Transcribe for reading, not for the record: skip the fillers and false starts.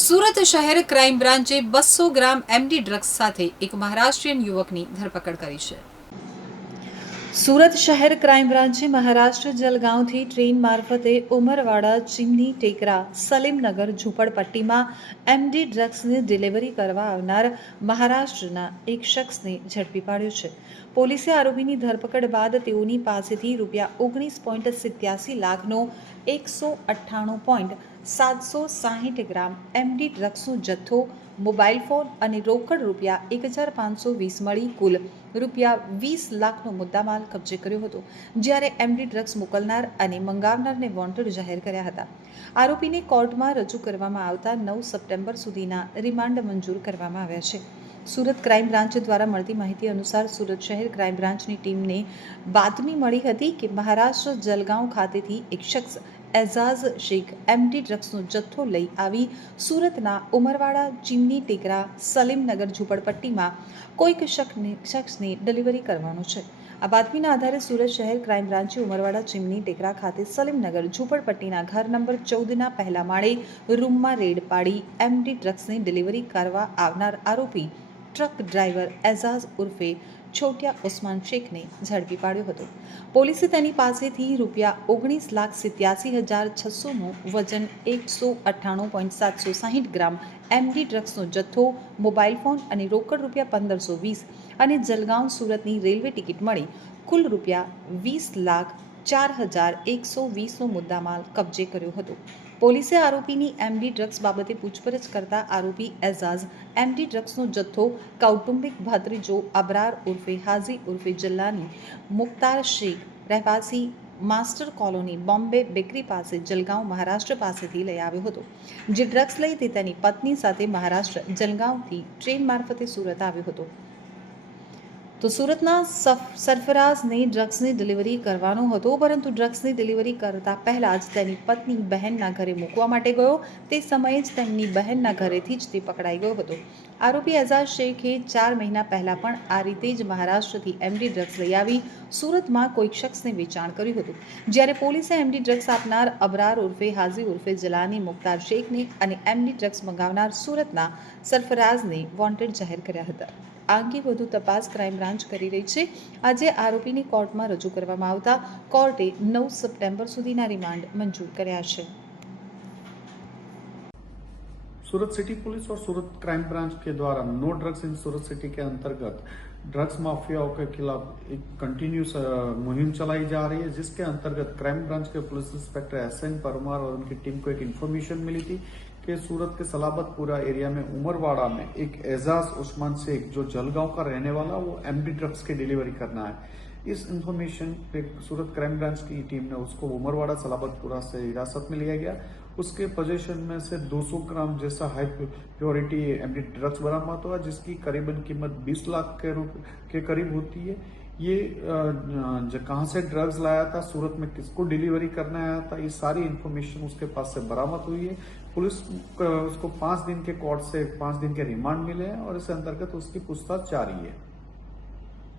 સુરત શહેર ક્રાઇમ બ્રાન્ચે 200 ગ્રામ MD drugs સાથે એક મહારાષ્ટ્રીયન યુવકની ધરપકડ કરી છે. સુરત શહેર ક્રાઇમ બ્રાન્ચે મહારાષ્ટ્ર જલગાંવથી ટ્રેન મારફતે ઉમરવાડા, ચીમની ટેકરા, સલીમનગર ઝૂંપડપટ્ટીમાં એમડી ડ્રગ્સની ડિલિવરી કરવા આવનાર મહારાષ્ટ્રના એક શખ્સને ઝડપી પાડ્યો છે. પોલીસે આરોપીની ધરપકડ બાદ તેઓની પાસેથી ₹19.87 લાખનો 198.760 ગ્રામ એમડી ડ્રગ્સનો જથ્થો, મોબાઈલ ફોન અને રોકડ ₹1520 મળી કુલ ₹20 લાખનો મુદ્દામાલ કબજે કર્યો હતો. જ્યારે એમડી ડ્રગ્સ મોકલનાર અને મંગાવનારને વોન્ટેડ જાહેર કર્યા હતા. આરોપીને કોર્ટમાં રજૂ કરવામાં આવતા 9 સપ્ટેમ્બર સુધીના રિમાન્ડ મંજૂર કરવામાં આવ્યા છે. સુરત ક્રાઇમ બ્રાન્ચ દ્વારા મળતી માહિતી અનુસાર સુરત શહેર ક્રાઇમ બ્રાન્ચની ટીમને બાતમી મળી હતી કે મહારાષ્ટ્ર જલગાંવ ખાતેથી એક શખ્સ એઝાઝ શેખ એમડી ડ્રગ્સનો જથ્થો લઈ આવી સુરતના ઉમરવાડા, ચીમની ટેકરા, સલીમનગર ઝૂંપડપટ્ટીમાં કોઈક શખ્સને ડિલિવરી કરવાનો છે. આ બાતમીના આધારે સુરત શહેર ક્રાઇમ બ્રાન્ચે ઉમરવાડા, ચીમની ટેકરા ખાતે સલીમનગર ઝૂંપડપટ્ટીના ઘર નંબર 14ના પહેલા માળે રૂમમાં રેડ પાડી એમડી ડ્રગ્સની ડિલિવરી કરવા આવનાર આરોપી ટ્રક ડ્રાઈવર એઝાઝ ઉર્ફે છોટિયા ઉસ્માન શેખને ઝડપી પાડ્યો હતો. પોલીસે તેની પાસેથી ₹19,87,600નું વજન 198.760 ગ્રામ એમડી ડ્રગ્સનો જથ્થો, મોબાઈલ ફોન અને રોકડ ₹1520 અને જલગાંવ સુરતની રેલવે ટિકિટ મળી કુલ ₹20,04,120નો મુદ્દામાલ કબજે કર્યો હતો. પોલીસે આરોપીની એમડી ડ્રગ્સ બાબતે પૂછપરછ કરતા આરોપી એઝાઝ એમડી ડ્રગ્સનો જથ્થો કૌટુંબિક ભત્રીજો અબરાર ઉર્ફે હાજી ઉર્ફે જિલ્લાની મુખ્તાર શેખ રહેવાસી માસ્ટર કોલોની બોમ્બે બેકરી પાસે જલગાંવ મહારાષ્ટ્ર પાસેથી લઈ આવ્યો હતો. જે ડ્રગ્સ લઈ તે તેની પત્ની સાથે મહારાષ્ટ્ર જલગાંવથી ટ્રેન મારફતે સુરત આવ્યો હતો. તો સુરતના સરફરાઝને ડ્રગ્સની ડિલિવરી કરવાનો હતો, પરંતુ ડ્રગ્સની ડિલિવરી કરતા પહેલાં જ તેની પત્ની બહેનના ઘરે મૂકવા માટે ગયો. તે સમયે જ તેમની બહેનના ઘરેથી જ તે પકડાઈ ગયો હતો. આરોપી એઝાઝ શેખે 4 મહિના પહેલાં પણ આ રીતે જ મહારાષ્ટ્રથી એમડી ડ્રગ્સ લઈ આવી સુરતમાં કોઈક શખ્સને વેચાણ કર્યું હતું. જ્યારે પોલીસે એમડી ડ્રગ્સ આપનાર અબરાર ઉર્ફે હાજી ઉર્ફે જિલ્લાની મુખ્તાર શેખને અને એમડી ડ્રગ્સ મંગાવનાર સુરતના સરફરાઝને વોન્ટેડ જાહેર કર્યા હતા. આ અંગે વધુ તપાસ ક્રાઇમ બ્રાન્ચ કરી રહી છે. આજે આરોપીને કોર્ટમાં રજૂ કરવામાં આવતા કોર્ટે 9 સપ્ટેમ્બર સુધીના રિમાન્ડ મંજૂર કર્યા છે. सूरत सिटी पुलिस और सूरत क्राइम ब्रांच के द्वारा no drugs in Surat city के अंतर्गत ड्रग्स माफियाओं के खिलाफ एक कंटिन्यूस मुहिम चलाई जा रही है, जिसके अंतर्गत क्राइम ब्रांच के पुलिस इंस्पेक्टर एसएन परमार और उनकी टीम को एक इन्फॉर्मेशन मिली थी कि सूरत के सलाबतपुरा एरिया में उमरवाड़ा में एक एजाज उस्मान शेख जो जलगांव का रहने वाला वो एमडी ड्रग्स की डिलीवरी करना है. इस इंफॉर्मेशन पे सूरत क्राइम ब्रांच की टीम ने उसको उमरवाड़ा सलाबतपुरा से हिरासत में लिया गया. उसके पोजीशन में से 200 ग्राम जैसा हाई प्योरिटी एमडी ड्रग्स बरामद हुआ, जिसकी करीबन कीमत 20 लाख के करीब होती है. ये कहाँ से ड्रग्स लाया था, सूरत में किसको डिलीवरी करना आया था, ये सारी इन्फॉर्मेशन उसके पास से बरामद हुई है. पुलिस उसको 5 दिन के कोर्ट से 5 दिन के रिमांड मिले हैं और इस अंतर्गत उसकी पूछताछ जारी है.